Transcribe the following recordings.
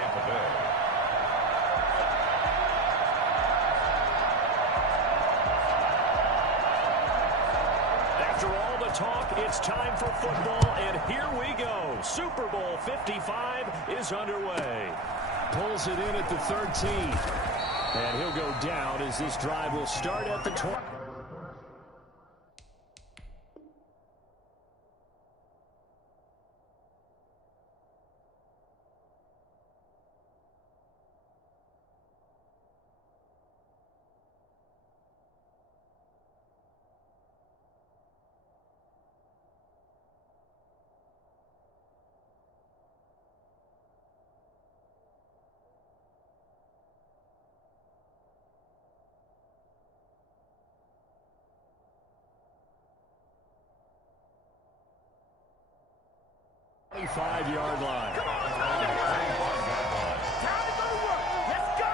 Tampa Bay. After all the talk, it's time for football, and here we go. Super Bowl 55 is underway. Pulls it in at the 13. And he'll go down as this drive will start at the 20. Five-yard line. Come on, time to go to work. Let's go.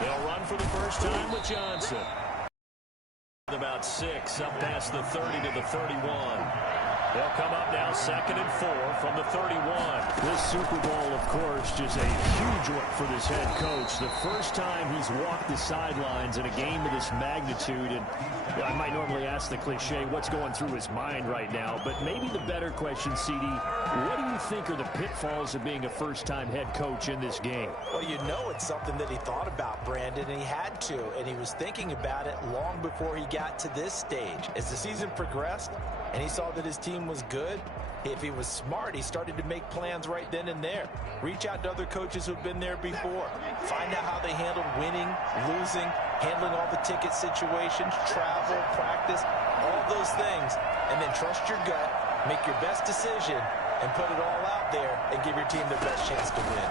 They'll run for the first time with Johnson. About 6 up past the 30 to the 31. They'll come up now 2nd and 4 from the 31. This Super Bowl, of course, just a huge one for this head coach. The first time he's walked the sidelines in a game of this magnitude. And I might normally ask the cliche, what's going through his mind right now? But maybe the better question, CD, what do you think are the pitfalls of being a first-time head coach in this game? Well, you know it's something that he thought about, Brandon, and he had to. And he was thinking about it long before he got to this stage. As the season progressed, and he saw that his team was good, if he was smart, he started to make plans right then and there. Reach out to other coaches who've been there before. Find out how they handled winning, losing, handling all the ticket situations, travel, practice, all those things. And then trust your gut, make your best decision, and put it all out there and give your team the best chance to win.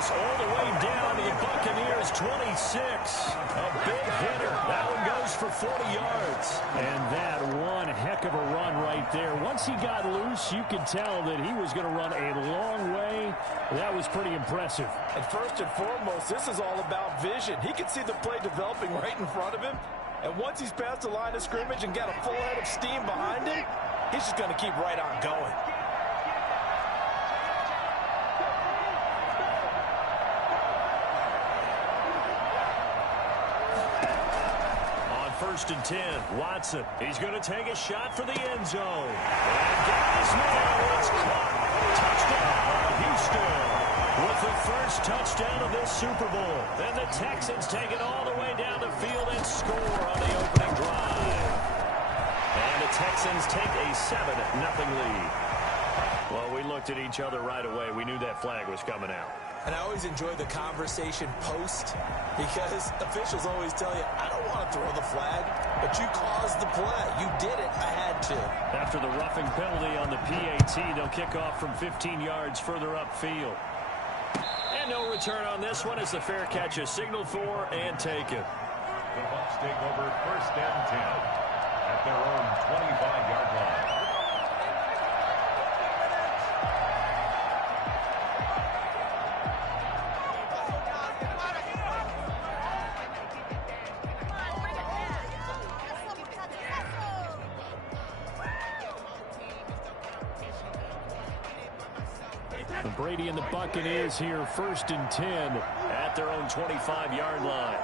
All the way down to the Buccaneers 26. A big hitter. That one goes for 40 yards. And that one heck of a run right there. Once he got loose, you could tell that he was going to run a long way. That was pretty impressive. And first and foremost, this is all about vision. He could see the play developing right in front of him. And once he's past the line of scrimmage and got a full head of steam behind him, he's just going to keep right on going. First and 10, Watson. He's going to take a shot for the end zone. And got his man. It's caught. Touchdown, Houston. With the first touchdown of this Super Bowl. And the Texans take it all the way down the field and score on the opening drive. And the Texans take a 7-0 lead. Well, we looked at each other right away. We knew that flag was coming out. And I always enjoy the conversation post because officials always tell you, I don't want to throw the flag, but you caused the play. You did it. I had to. After the roughing penalty on the PAT, they'll kick off from 15 yards further upfield. And no return on this one as the fair catch is signaled for and taken. The Bucs take over 1st and 10 at their own 25-yard line. Brady and the Buccaneers here 1st and 10 at their own 25-yard line.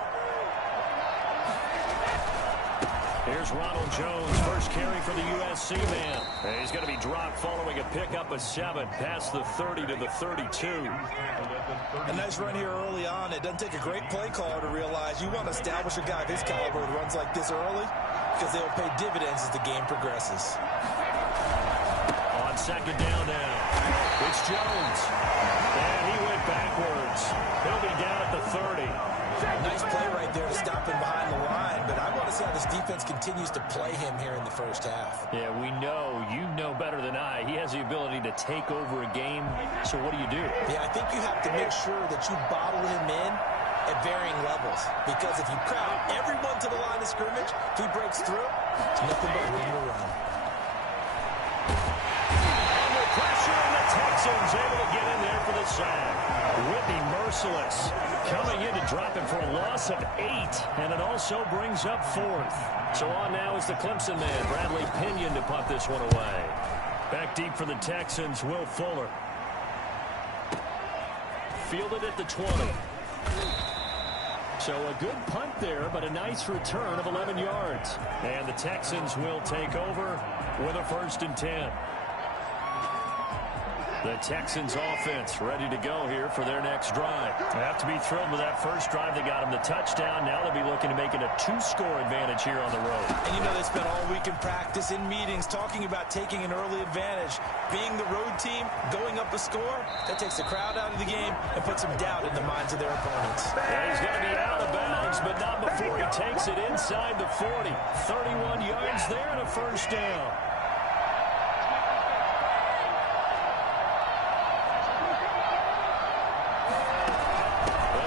Here's Ronald Jones, first carry for the USC man. And he's going to be dropped following a pickup of 7 past the 30 to the 32. A nice run here early on. It doesn't take a great play caller to realize you want to establish a guy of his caliber who runs like this early because they will pay dividends as the game progresses. On on second down now. It's Jones. And he went backwards. He'll be down at the 30. Nice play right there to stop him behind the line, but I want to see how this defense continues to play him here in the first half. Yeah, we know. You know better than I. He has the ability to take over a game. So what do you do? Yeah, I think you have to make sure that you bottle him in at varying levels, because if you crowd everyone to the line of scrimmage, if he breaks through, it's nothing but room to run. Under pressure, and the Texans able to get in there for the sack. Whitney merciless, coming in to drop him for a loss of 8, and it also brings up 4th. So on now is the Clemson man, Bradley Pinion, to punt this one away. Back deep for the Texans, Will Fuller. Fielded at the 20. So a good punt there, but a nice return of 11 yards. And the Texans will take over with a 1st and 10. The Texans offense ready to go here for their next drive. They have to be thrilled with that first drive. They got them the touchdown. Now they'll be looking to make it a 2-score advantage here on the road. And you know they spent all week in practice, in meetings, talking about taking an early advantage. Being the road team, going up a score, that takes the crowd out of the game and puts some doubt in the minds of their opponents. Yeah, he's going to be out of bounds, but not before he takes it inside the 40. 31 yards there and a 1st down.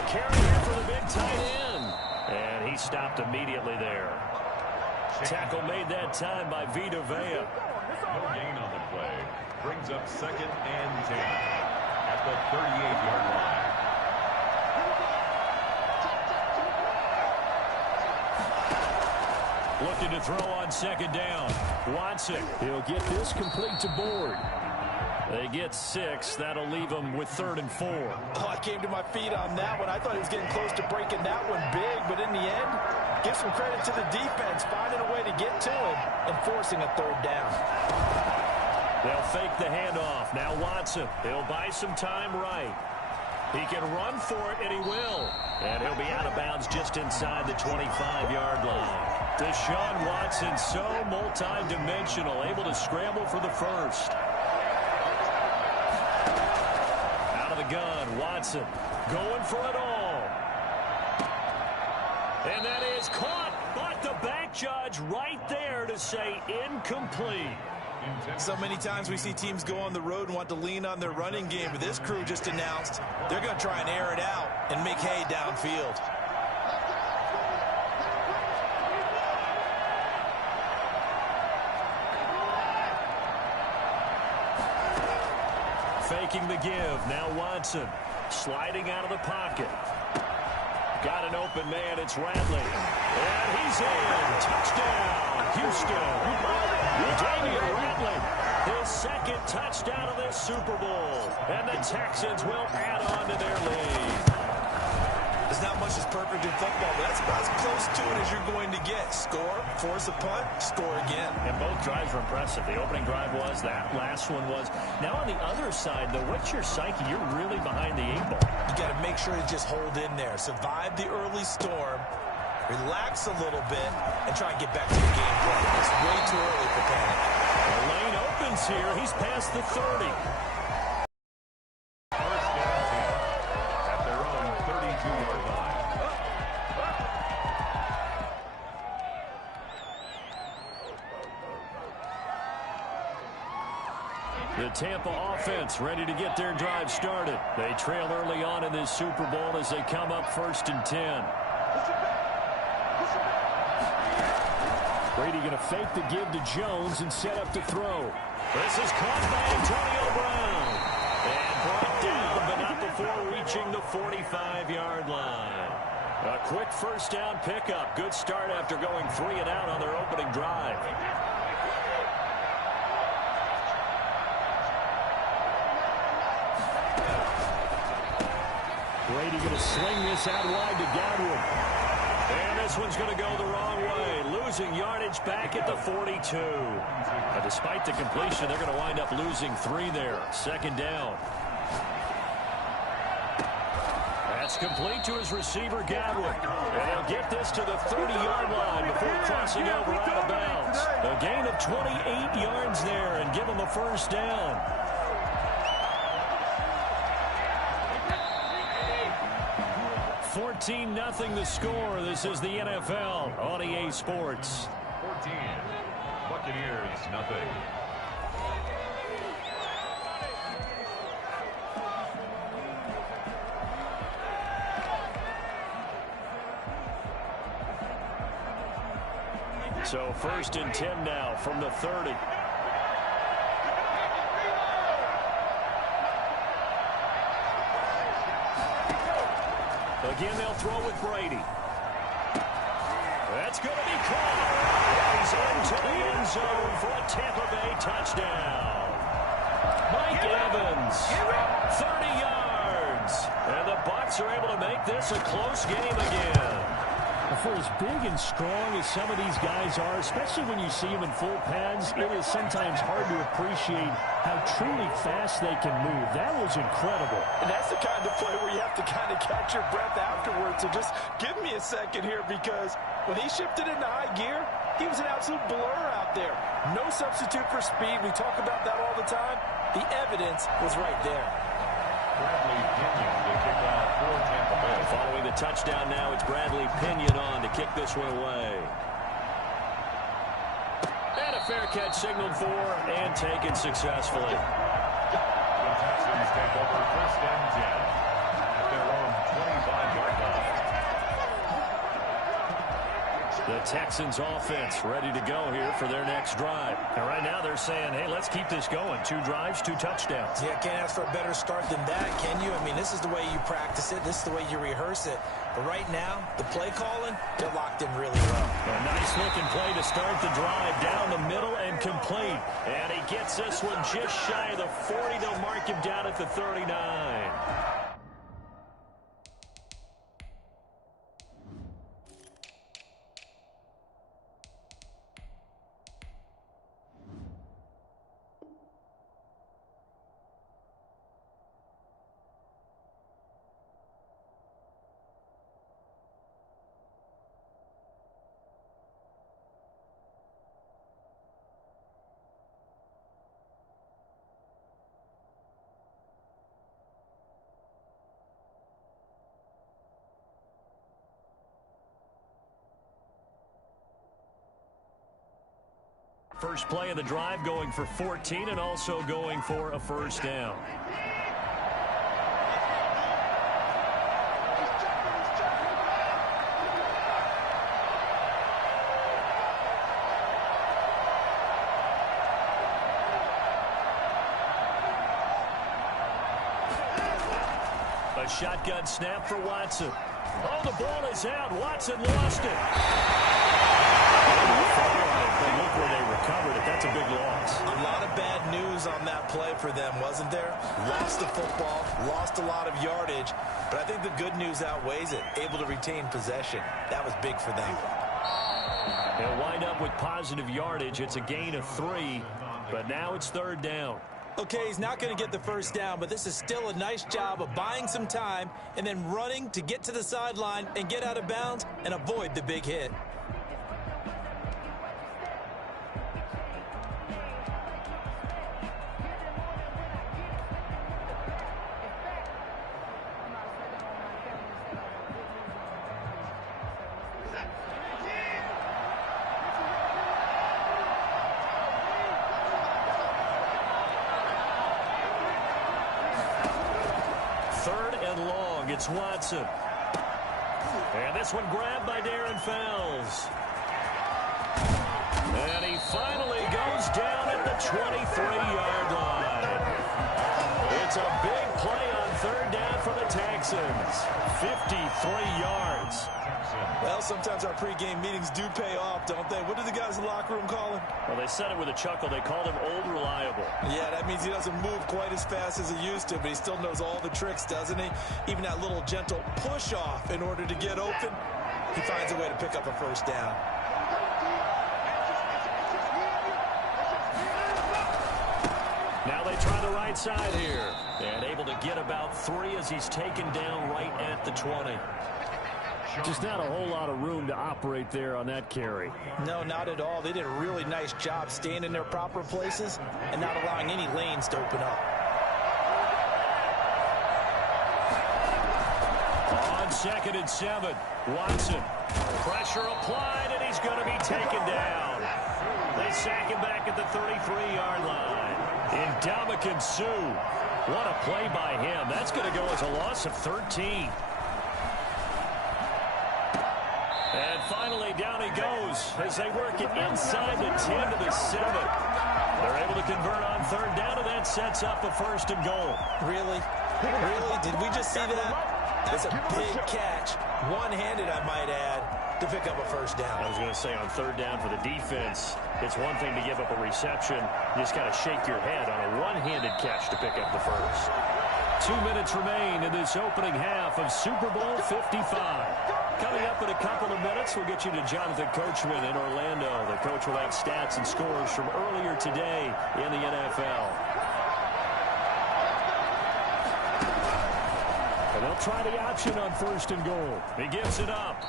Carry here for the big tight end. And he stopped immediately there. Tackle made that time by Vita Vea. No gain on the play. Brings up 2nd and 10 at the 38-yard line. Looking to throw on 2nd down. Watson. He'll get this complete to Board. They get 6. That'll leave them with 3rd and 4. Oh, I came to my feet on that one. I thought he was getting close to breaking that one big, but in the end, give some credit to the defense, finding a way to get to him and forcing a 3rd down. They'll fake the handoff. Now Watson. He'll buy some time right. He can run for it, and he will. And he'll be out of bounds just inside the 25-yard line. Deshaun Watson, so multi-dimensional, able to scramble for the 1st. Gun, Watson going for it all. And that is caught, but the back judge right there to say incomplete. So many times we see teams go on the road and want to lean on their running game, but this crew just announced they're going to try and air it out and make hay downfield. Faking the give. Now Watson sliding out of the pocket. Got an open man. It's Radley. And he's in. Touchdown, Houston. Damian Radley, his 2nd touchdown of this Super Bowl. And the Texans will add on to their lead. There's not much that's perfect in football, but that's about as close to it as you're going to get. Score, force a punt, score again. And both drives were impressive. The opening drive was, that last one was. Now on the other side, though, what's your psyche? You're really behind the 8 ball. You got to make sure to just hold in there. Survive the early storm, relax a little bit, and try and get back to the game plan. It's way too early for panic. The lane opens here. He's past the 30. The Tampa offense ready to get their drive started. They trail early on in this Super Bowl as they come up 1st and 10. Brady going to fake the give to Jones and set up to throw. This is caught by Antonio Brown. And brought down, but not before reaching the 45-yard line. A quick 1st down pickup. Good start after going 3 and out on their opening drive. Brady going to sling this out wide to Godwin. And this one's going to go the wrong way. Losing yardage back at the 42. Despite the completion, they're going to wind up losing 3 there. 2nd down. That's complete to his receiver, Godwin. And he'll get this to the 30-yard line before crossing over out of bounds. A gain of up 28 yards there and give them a first down. $14-0 the score. This is the NFL on EA Sports. 14. Buccaneers, nothing. So 1st and 10 now from the 30. Again, they'll throw with Brady. That's going to be caught. He's into the end zone for a Tampa Bay touchdown. Mike Evans, 30 yards. And the Bucs are able to make this a close game again. For as big and strong as some of these guys are, especially when you see them in full pads, it is sometimes hard to appreciate how truly fast they can move. That was incredible. And that's the kind of play where you have to kind of catch your breath afterwards. So just give me a second here, because when he shifted into high gear, he was an absolute blur out there. No substitute for speed. We talk about that all the time. The evidence was right there. Bradley Pinion to kick off for Tampa Bay. Following the touchdown now, it's Bradley Pinion on to kick this one away. And a fair catch signaled for and taken successfully. The Texans take over 1st and 10 at their own 25-yard line. The Texans offense ready to go here for their next drive. And right now they're saying, hey, let's keep this going. 2 drives, 2 touchdowns. Yeah, can't ask for a better start than that, can you? I mean, this is the way you practice it. This is the way you rehearse it. But right now, the play calling, they're locked in really well. A nice-looking play to start the drive down the middle and complete. And he gets this one just shy of the 40. They'll mark him down at the 39. First play of the drive going for 14 and also going for a first down. A shotgun snap for Watson. Oh, the ball is out. Watson lost it. But look where they recovered it. That's a big loss. A lot of bad news on that play for them, wasn't there? Lost the football, lost a lot of yardage, but I think the good news outweighs it. Able to retain possession. That was big for them. They'll wind up with positive yardage. It's a gain of 3, but now it's 3rd down. Okay, he's not going to get the first down, but this is still a nice job of buying some time and then running to get to the sideline and get out of bounds and avoid the big hit. It's Watson. And this one grabbed by Darren Fells. And he finally goes down at the 23-yard line. It's a big play on 3rd down for the Texans. 53 yards. Well, sometimes our pregame meetings do pay off, don't they? What do the guys in the locker room call him? Well, they said it with a chuckle. They called him Old Reliable. Yeah, that means he doesn't move quite as fast as he used to, but he still knows all the tricks, doesn't he? Even that little gentle push-off in order to get open, he finds a way to pick up a first down. Now they try the right side here. And able to get about 3 as he's taken down right at the 20. Just not a whole lot of room to operate there on that carry. No, not at all. They did a really nice job staying in their proper places and not allowing any lanes to open up. On 2nd and 7, Watson. Pressure applied, and he's going to be taken down. They sack him back at the 33-yard line. Ndamukong Suh. What a play by him. That's going to go as a loss of 13. And finally, down he goes as they work it inside the 10 to the 7. They're able to convert on 3rd down, and that sets up a 1st and goal. Really? Really? Did we just see that? That's a big catch. One-handed, I might add, to pick up a 1st down. I was going to say, on 3rd down for the defense, it's one thing to give up a reception. You just got to shake your head on a one-handed catch to pick up the 1st. 2 minutes remain in this opening half of Super Bowl 55. Coming up in a couple of minutes, we'll get you to Jonathan Coachman in Orlando. The coach will have stats and scores from earlier today in the NFL. And they'll try the option on 1st and goal. He gives it up.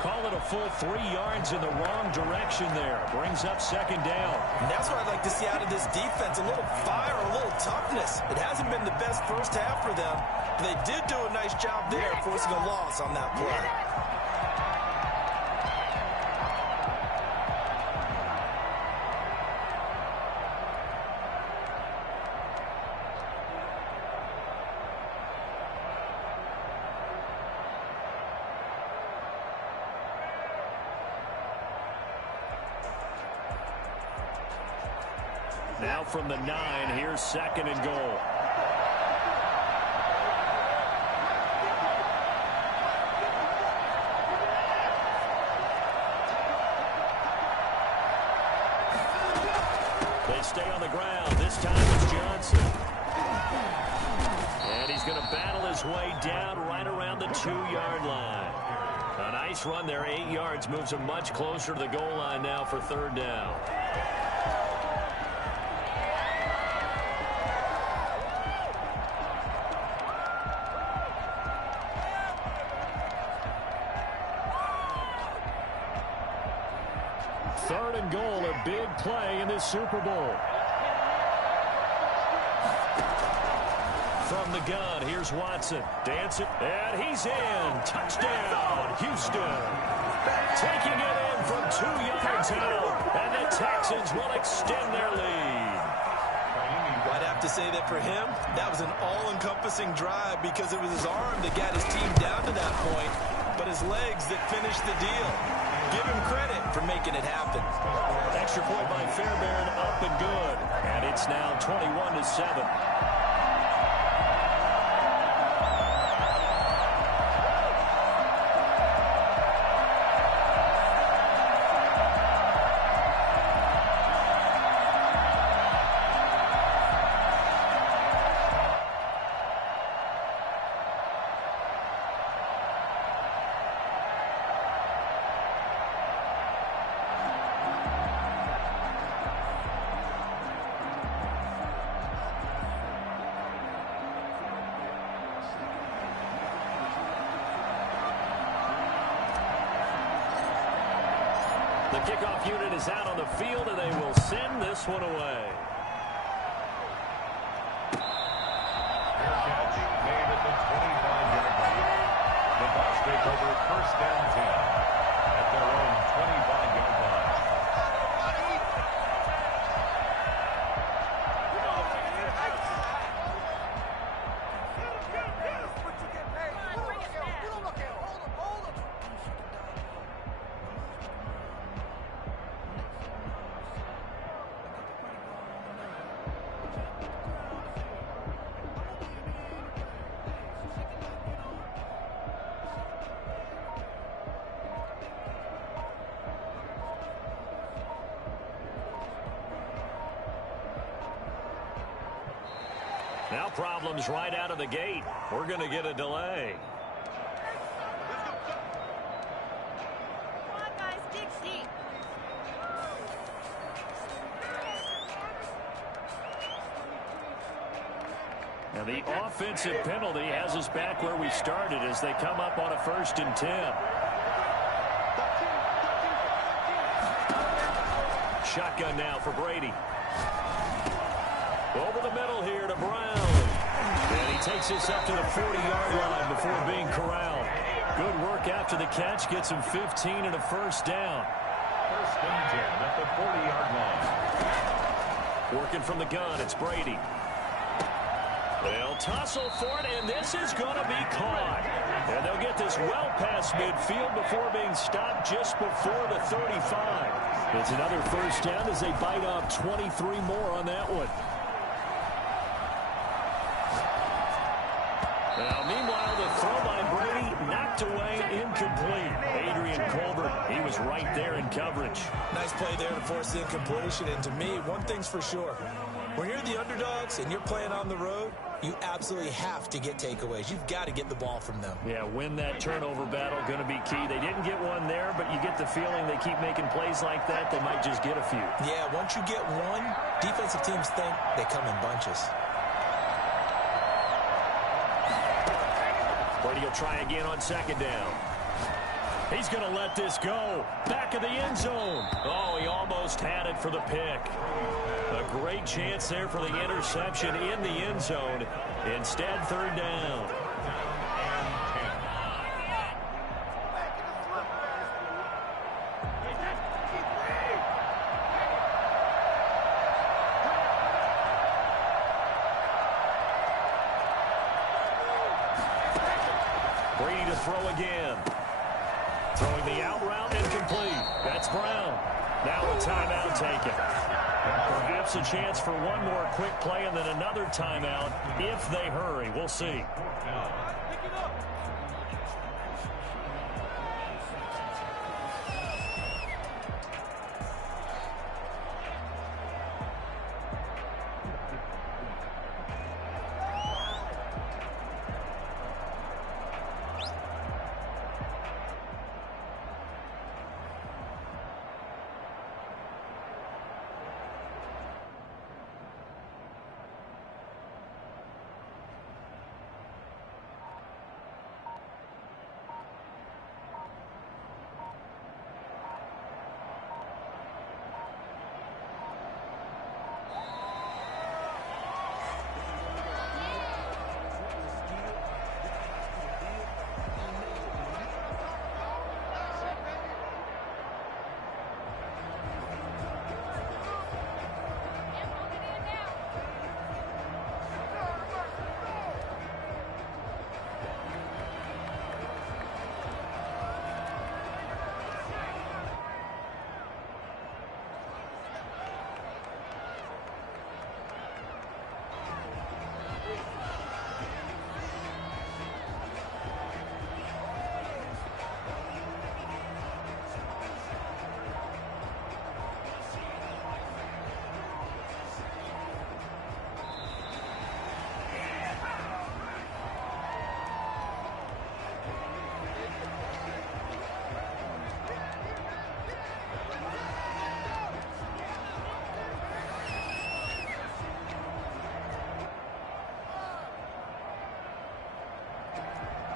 Call it a full 3 yards in the wrong direction there. Brings up 2nd down. And that's what I'd like to see out of this defense. A little fire, a little toughness. It hasn't been the best first half for them. But they did do a nice job there, forcing a loss on that play. Now from the 9, here's 2nd and goal. They stay on the ground. This time it's Johnson. And he's going to battle his way down right around the 2-yard line. A nice run there, 8 yards, moves him much closer to the goal line now for 3rd down. Goal, a big play in this Super Bowl. From the gun, here's Watson. Dancing, and he's in. Touchdown, Houston. Taking it in from 2 yards out, and the Texans will extend their lead. Well, I'd have to say that for him, that was an all-encompassing drive because it was his arm that got his team down to that point, but his legs that finished the deal. Give him credit for making it happen. Extra point by Fairbairn, up and good. And it's now 21-7. The kickoff unit is out on the field, and they will send this one away. Fair catch made at the 25-yard line. The Bucs take over 1st and 10 at their own 25-yard line. Now problems right out of the gate. We're going to get a delay. Come on, guys, dig deep. And the offensive penalty has us back where we started as they come up on a 1st and 10. Shotgun now for Brady. Over the middle here to Brown. And he takes this up to the 40-yard line before being corralled. Good work after the catch. Gets him 15 and a 1st down. 1st and 10 at the 40-yard line. Working from the gun, it's Brady. They'll tussle for it, and this is going to be caught. And they'll get this well past midfield before being stopped just before the 35. It's another 1st down as they bite off 23 more on that one. Now, meanwhile, the throw by Brady knocked away, incomplete. Adrian Colbert, he was right there in coverage. Nice play there to force the incompletion. And to me, one thing's for sure. When you're the underdogs and you're playing on the road, you absolutely have to get takeaways. You've got to get the ball from them. Yeah, win that turnover battle, going to be key. They didn't get one there, but you get the feeling they keep making plays like that, they might just get a few. Yeah, once you get one, defensive teams think they come in bunches. Brady will try again on 2nd down. He's going to let this go. Back of the end zone. Oh, he almost had it for the pick. A great chance there for the interception in the end zone. Instead, 3rd down. Brady to throw again. Throwing the out route incomplete. That's Brown. Now a timeout taken. Perhaps a chance for one more quick play and then another timeout if they hurry. We'll see.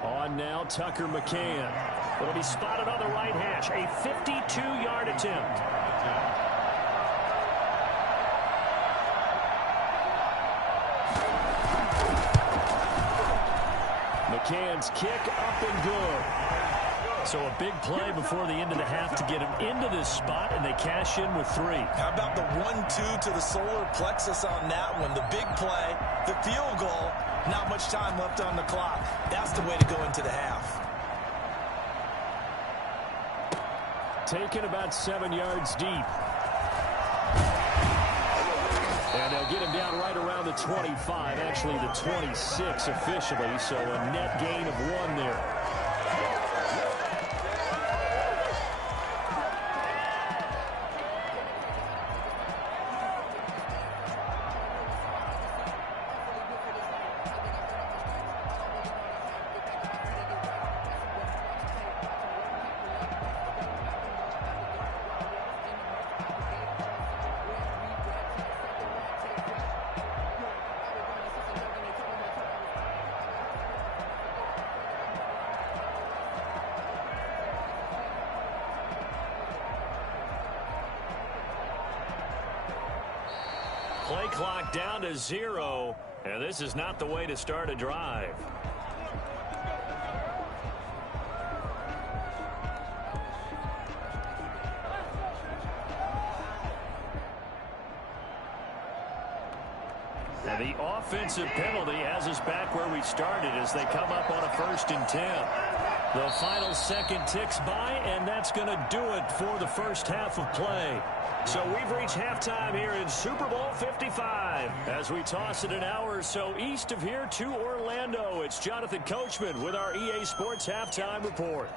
On now, Tucker McCann. It'll be spotted on the right hash. A 52-yard attempt. McCann's kick up and good. So a big play before the end of the half to get him into this spot, and they cash in with 3. How about the 1-2 to the solar plexus on that one? The big play, the field goal, not much time left on the clock. That's the way to go into the half. Taken about 7 yards deep. And they'll get him down right around the 25, actually the 26 officially, so a net gain of 1 there. Play clock down to 0, and this is not the way to start a drive. And the offensive penalty has us back where we started as they come up on a 1st and 10. The final second ticks by, and that's going to do it for the first half of play. So we've reached halftime here in Super Bowl 55. As we toss it an hour or so east of here to Orlando, it's Jonathan Coachman with our EA Sports Halftime Report.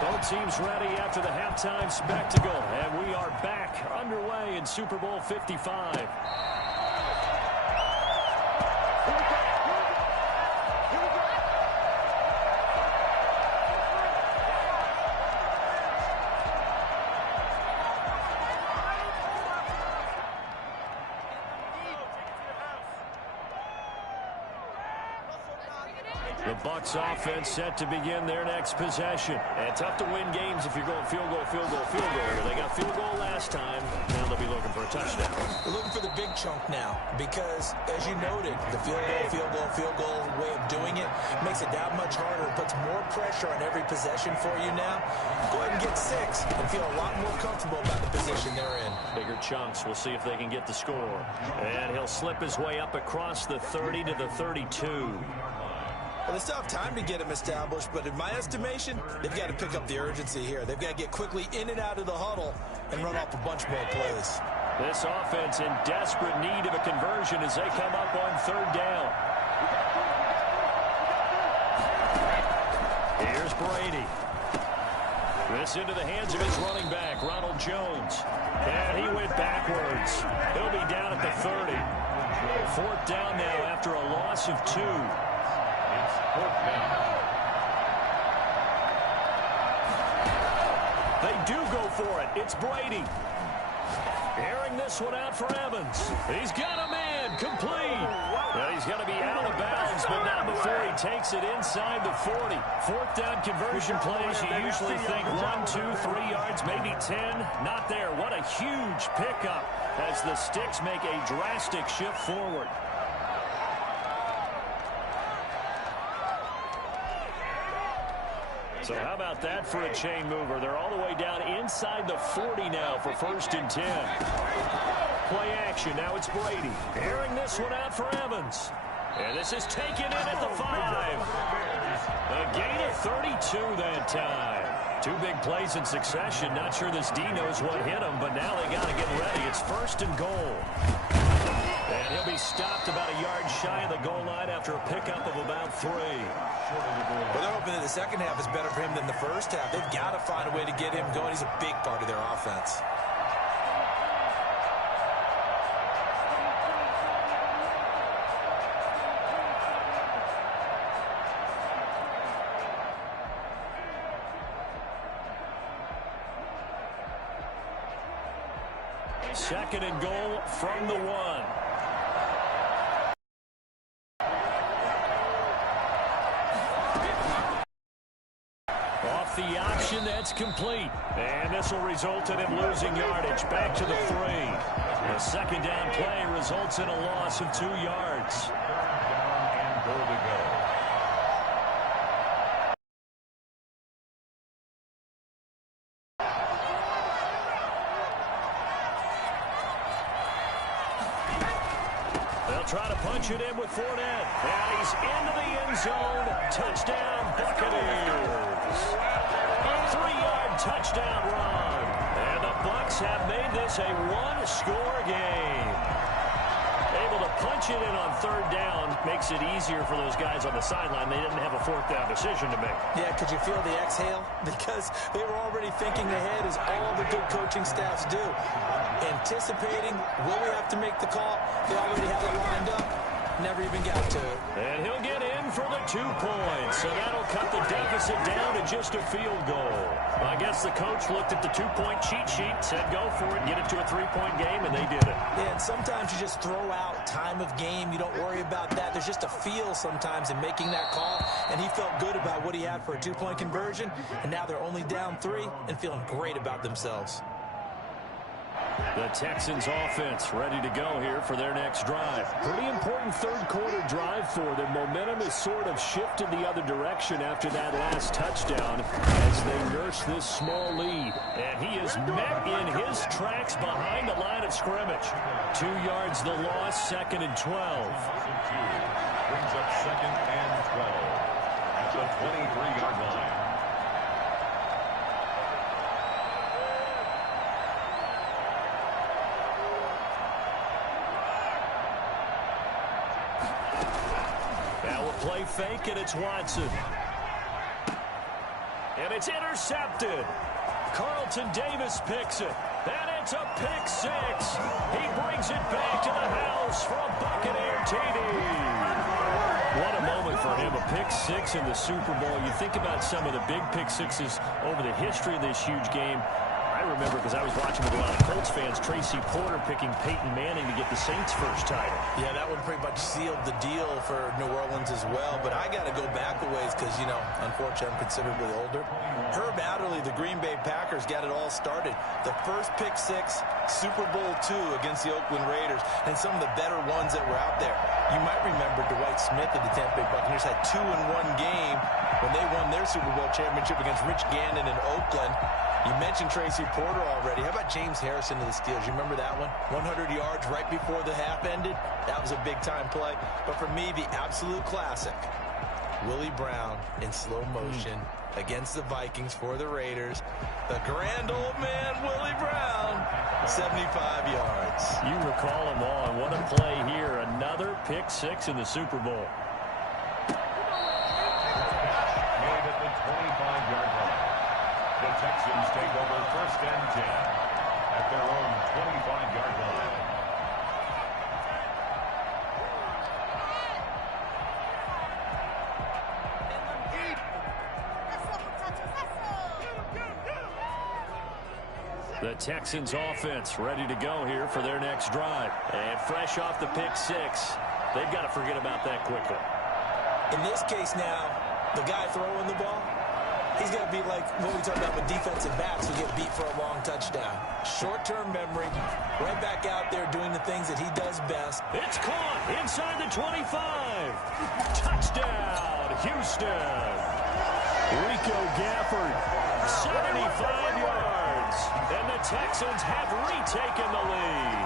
Both teams ready after the halftime spectacle, and we are back underway in Super Bowl 55. The Bucs offense set to begin their next possession. And tough to win games if you're going field goal, field goal, field goal. They got field goal last time. Now they'll be looking for a touchdown. They're looking for the big chunk now because, as you noted, the field goal way of doing it makes it that much harder. It puts more pressure on every possession for you now. Go ahead and get 6 and feel a lot more comfortable about the position they're in. Bigger chunks. We'll see if they can get the score. And he'll slip his way up across the 30 to the 32. Well, they still have time to get him established, but in my estimation, they've got to pick up the urgency here. They've got to get quickly in and out of the huddle and run off a bunch more plays. This offense in desperate need of a conversion as they come up on 3rd down. Here's Brady. This into the hands of his running back, Ronald Jones. And he went backwards. He'll be down at the 30. 4th down now after a loss of 2. They do go for it. It's Brady. Airing this one out for Evans. He's got a man. Complete. Well, he's going to be out of bounds, but not before he takes it inside the 40. 4th down conversion plays, you usually think 1, 2, 3 yards, maybe 10. Not there. What a huge pickup as the Sticks make a drastic shift forward. So how about that for a chain mover? They're all the way down inside the 40 now for 1st and 10. Play action. Now it's Brady. Airing this one out for Evans. And this is taken in at the 5. A gain of 32 that time. 2 big plays in succession. Not sure this D knows what hit him, but now they got to get ready. It's 1st and goal. And he'll be stopped about a yard shy of the goal line after a pickup of about 3. Well, they're hoping that the second half is better for him than the first half. They've got to find a way to get him going. He's a big part of their offense. Second and goal from the 1. The option, that's complete. And this will result in him losing yardage back to the 3. The 2nd down play results in a loss of 2 yards. And goal to go. They'll try to punch it in with Fournette. And he's into the end zone. Touchdown, Buccaneers. A 3-yard touchdown run. And the Bucs have made this a 1-score game. Able to punch it in on third down. Makes it easier for those guys on the sideline. They didn't have a fourth down decision to make. Yeah, could you feel the exhale? Because they were already thinking ahead, as all the good coaching staffs do. Anticipating, will we have to make the call? They already had it lined up. Never even got to it. And he'll get in for the 2 points. So that'll cut the deficit down to just a field goal. I guess the coach looked at the 2-point cheat sheet, said go for it, get it to a 3-point game, and they did it. Yeah, and sometimes you just throw out time of game. You don't worry about that. There's just a feel sometimes in making that call, and he felt good about what he had for a 2-point conversion, and now they're only down 3 and feeling great about themselves. The Texans offense ready to go here for their next drive. Pretty important third-quarter drive for them. Momentum has sort of shifted the other direction after that last touchdown as they nurse this small lead. And he is met in his tracks behind the line of scrimmage. 2 yards the loss, 2nd and 12. Brings up 2nd and 12 at the 23-yard line. Play fake, and it's Watson. And it's intercepted. Carlton Davis picks it. And it's a pick 6. He brings it back to the house for a Buccaneer TD. What a moment for him. A pick 6 in the Super Bowl. You think about some of the big pick 6s over the history of this huge game. I remember, because I was watching with a lot of Colts fans, Tracy Porter picking Peyton Manning to get the Saints' first title. Yeah, that one pretty much sealed the deal for New Orleans as well. But I got to go back a ways because, you know, unfortunately I'm considerably older. Herb Adderley, the Green Bay Packers, got it all started. The first pick 6, Super Bowl II against the Oakland Raiders, and some of the better ones that were out there. You might remember Dwight Smith of the Tampa Bay Buccaneers had 2 in one game when they won their Super Bowl championship against Rich Gannon in Oakland. You mentioned Tracy Porter already. How about James Harrison of the Steelers? You remember that one? 100 yards right before the half ended. That was a big-time play. But for me, the absolute classic, Willie Brown in slow motion against the Vikings for the Raiders. The grand old man, Willie Brown, 75 yards. You recall them all, and what a play here. Another pick 6 in the Super Bowl. Made at the 25-yard line. The Texans take over 1st and 10 at their own 25-yard line. The Texans offense ready to go here for their next drive. And fresh off the pick 6, they've got to forget about that quickly. In this case now, the guy throwing the ball, he's going to be like what we talked about with defensive backs who get beat for a long touchdown. Short-term memory, right back out there doing the things that he does best. It's caught inside the 25. Touchdown, Houston. Rico Gafford, 75 yards. And the Texans have retaken the lead.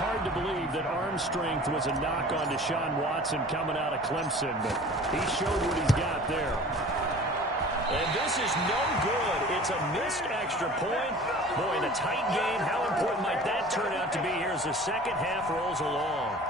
Hard to believe that arm strength was a knock on Deshaun Watson coming out of Clemson, but he showed what he's got there. And this is no good. It's a missed extra point. Boy, in a tight game, how important might that turn out to be here as the second half rolls along?